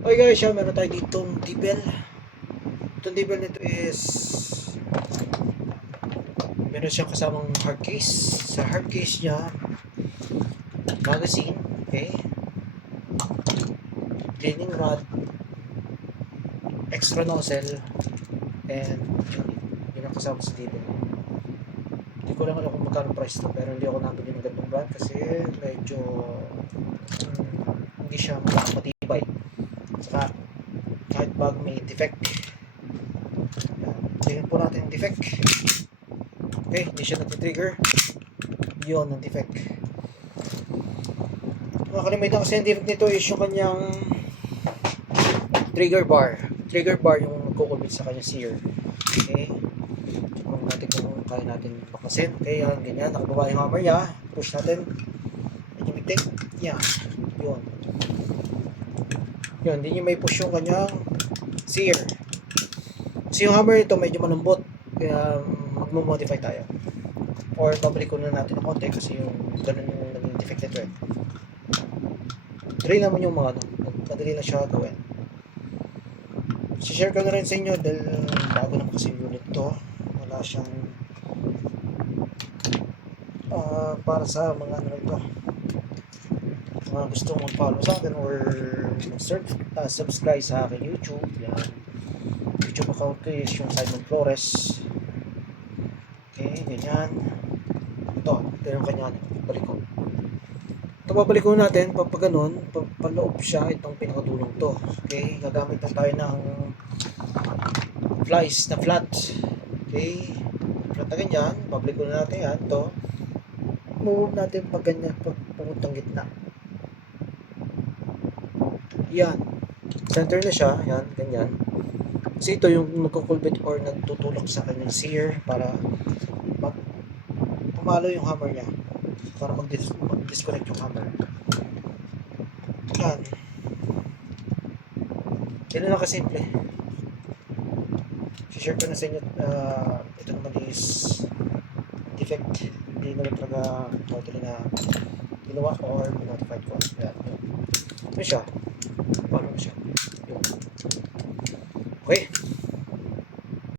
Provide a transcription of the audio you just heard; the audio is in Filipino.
Okay guys, meron tayo ditong dibel. Itong dibel nito is meron siyang kasamang hard case. Sa hard case niya, magazine, okay, cleaning rod, extra nozzle, and yun ang kasama sa dibel. Hindi ko lang alam kung magkano price to, pero hindi ako nabili ng ganitong brand kasi medyo hindi siya matibay. Saka kahit bago may defect, tingnan po natin yung defect. Okay, hindi siya nag-trigger. Yun ang defect. Makakalimutan kasi yung defect nito is yung kanyang trigger bar. Trigger bar yung magkukulbit sa kanyang sear. Okay, kung natin kung kaya natin bakasin. Okay, yan, ganyan. Nakababa yung hammer niya. Push natin. Medyo bitik. Yeah, yun. Yun, hindi nyo may push yung kanyang sear. Kasi yung hammer nito medyo malambot. Kaya magmo-modify tayo. Or babalik ko na natin ng konti kasi yung ganun yung naging defect nito eh. Drill naman yung mga madali na siya gawin. Share ko na rin sa inyo dahil bago naman kasi yung unit to. Wala siyang para sa mga ano ito, mga gusto mag-follow sa akin or subscribe sa akin YouTube. Yan. YouTube account ko is yung Simon Flores. Okay, ganyan. Ito yung kanya balik ko. Ito babalik ko natin pag ganun, paloob siya itong pinakadulong to. Okay, gagamit na tayo ng flies na flat. Okay, flat na ganyan. Babalik ko na natin yan. Ito, move natin pag ganyan, papuntang gitna. Yan, center na siya. Yan, ganyan. Kasi ito yung nagkukulbit or nagtutulak sa kanyang sear para pumalo yung hammer niya, para mag-disconnect yung hammer. Yan. Yan na kasimple. Share ko na sa inyo. Ito naman is defect. Hindi na talaga totally na ginawa or modified ko. Yan. Ano siya? Paano siya? Yun. Okay.